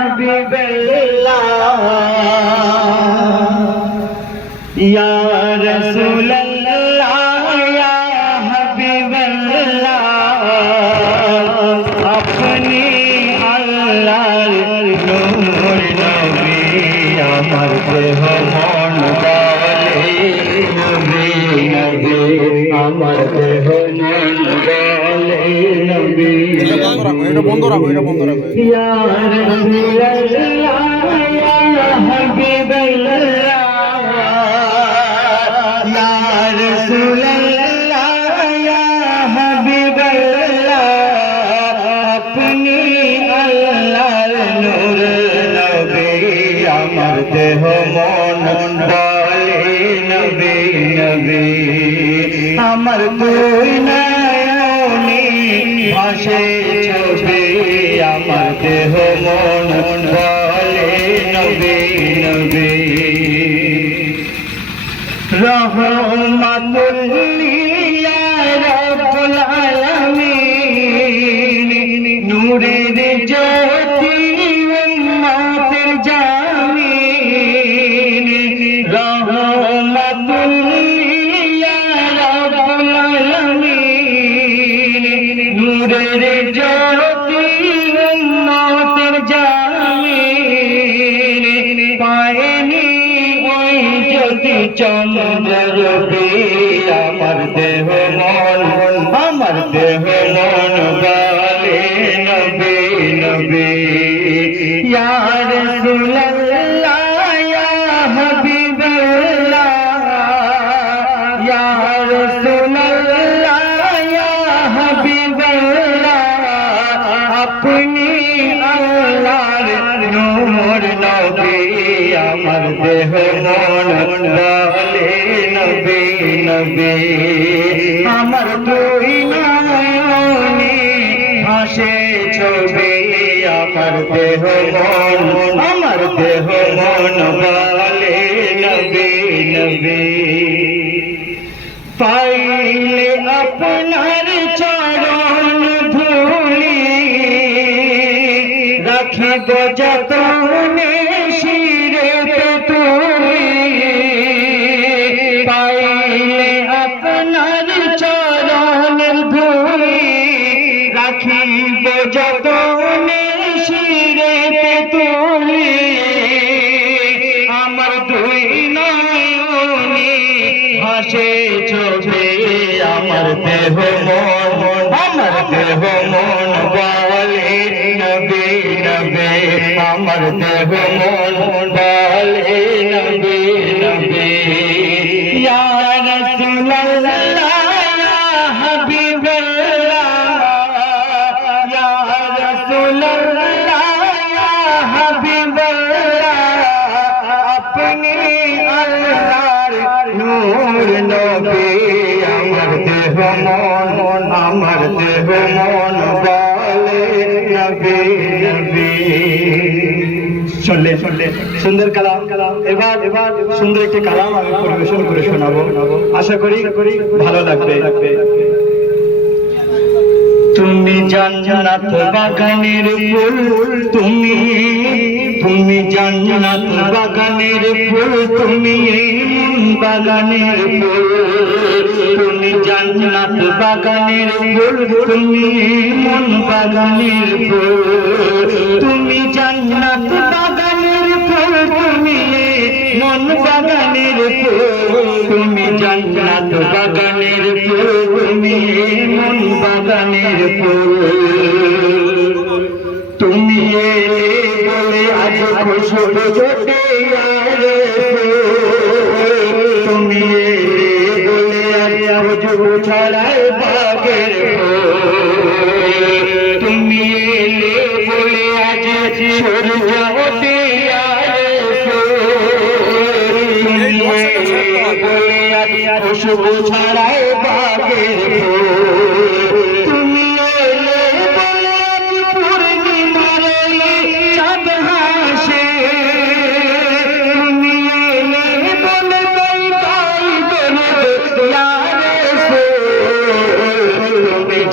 হাবিবাল্লাহ ইয়া রাসূলুল্লাহ ইয়া হাবিবাল্লাহ আপনি আল্লাহর নূর নবী আমার দেহ মন বলে নবী নবী আমার দেহ মন বলে নবী বন্ধ রাখো ইয়া রাসূলুল্লাহ ইয়া হাবিবাল্লাহ ইয়া রাসূলুল্লাহ ইয়া হাবিবাল্লাহ আপনি আল্লাহর নূর নবী আমার দেহ মন বলে নবী নবী আমার দুই নয়নে ভাসে ছবি আমার দেহ মন বলে নবী নবী রহমাতুল লিল রাব্বুল আলামিন নূরের জ্যোতি উম্মতের জামিন রহমাতুল লিল রাব্বুল আলামিন নূরের জ্যোতি উম্মতের জামিন পায়নি ওই জ্যোতি চন্দ্র আমার দেহ মন বলে নবী নবী ইয়া রাসূলুল্লাহ ইয়া হাবিবাল্লাহ ইয়া রাসূলুল্লাহ ইয়া হাবিবাল্লাহ আপনি আল্লাহর নূর নবী আমার দেহ মন বলে নবী নবী আমার দুই নয়নে ভাসে ছবি আমার দেহ মন বলে নবী নবী পাইলে আপনার চরণ ধুলি রাখিব যতনে শিরেতে তুলি পাইলে আপনার চরণ ধুলি রাখিব যতনে শিরেতে তুলি আমার দুই নয়নে ভাসে ছবি আমার দেহ মন বলে নবী নবী আমার দেহ মন বলে নবী নবী ইয়া রাসূলুল্লাহ ইয়া হাবিবাল্লাহ ইয়া রাসূলুল্লাহ ইয়া হাবিবাল্লাহ আপনি আল্লাহর নূর নবী আমার দেহ মন বলে নবী নবী শুনলে সুন্দর কালাম এবার সুন্দর একটি কালাম আমি পরিবেশন করে শোনাবো আশা করি ভালো লাগবে তুমি জান্নাত বাগানের ফুল তুমি জান্নাত বাগানের ফুল তুমি বাগানের ফুল তুমি জান্নাত বাগানের ফুল তুমি মন বাগানের ফুল তুমি জান্নাত বাগানের ফুল তুমি মন বাগানের ফুল তুমি জান্নাত বাগানের ফুল তুমি মন বাগানের ফুল তুমি এলে বলে আজ খুশবু জোটে তুমি এলে বলে আজ খুশবু ছড়ায় বাগের তুমি এলে বলে আজ সূর্য ওঠে বলে আজ খুশবু ছড়ায় বাগের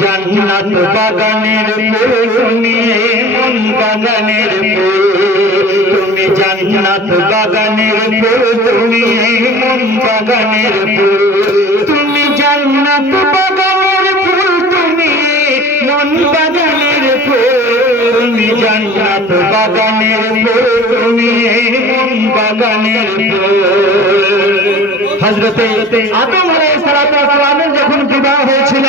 জান্নাত বাগানের ফুল তুমি মন বাগানের ফুল জান্নাত বাগানের ফুল, তুমি মন বাগানের ফুল, তুমি জান্নাত বাগানের ফুল, তুমি মন বাগানের ফুল, তুমি জান্নাত বাগানের ফুল, তুমি মন বাগানের ফুল। হযরতে আদম আলাইহিস সালামের যখন বিবাহ হয়েছিল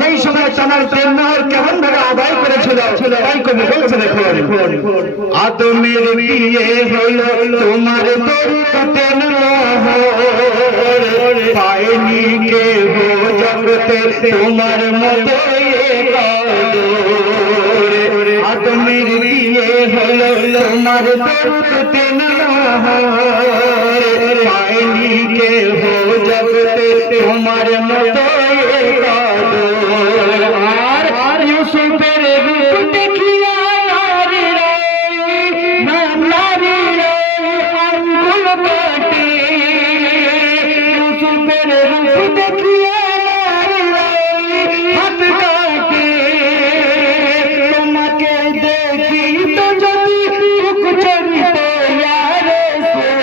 সেই সময় তার প্রেমহর কেমন ভাবে আদায় করেছিল তাই কবি বলছে দেখুন, আদমের বিয়ে হলো তোমার দরুদে নহর, পায়নি কে হো জগতে তোমার মতো কদর, আদমের বিয়ে হলো তোমার দরুদে নহর, পায়নি কে হো জগতে তোমার মতো কদর। আর ইউসুফের রূপ দেখিয়া নারী রে, নারী রে আঙ্গুল কাটে, ইউসুফের রূপ দেখিয়া নারী রে হাত কাটে, তোমাকে দেখি তো যদি বুক চড়িতে ইয়া রাসূল,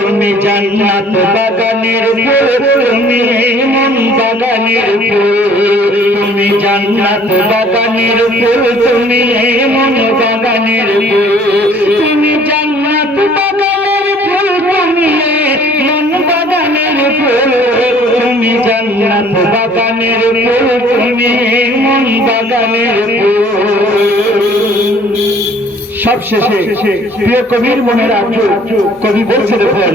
তুমি জান্নাত বাগানের ফুল, তুমি মন বাগানের ফুল, তুমি জান্নাত বাগানের ফুল, তুমি মন বাগানের ফুল, তুমি জান্নাত বাগানের ফুল, তুমি মন বাগানের ফুল, তুমি জান্নাত বাগানের ফুল, তুমি মন বাগানের ফুল। সবশেষে প্রিয় কবির মনে রাখো, কবি বলছে দেখুন,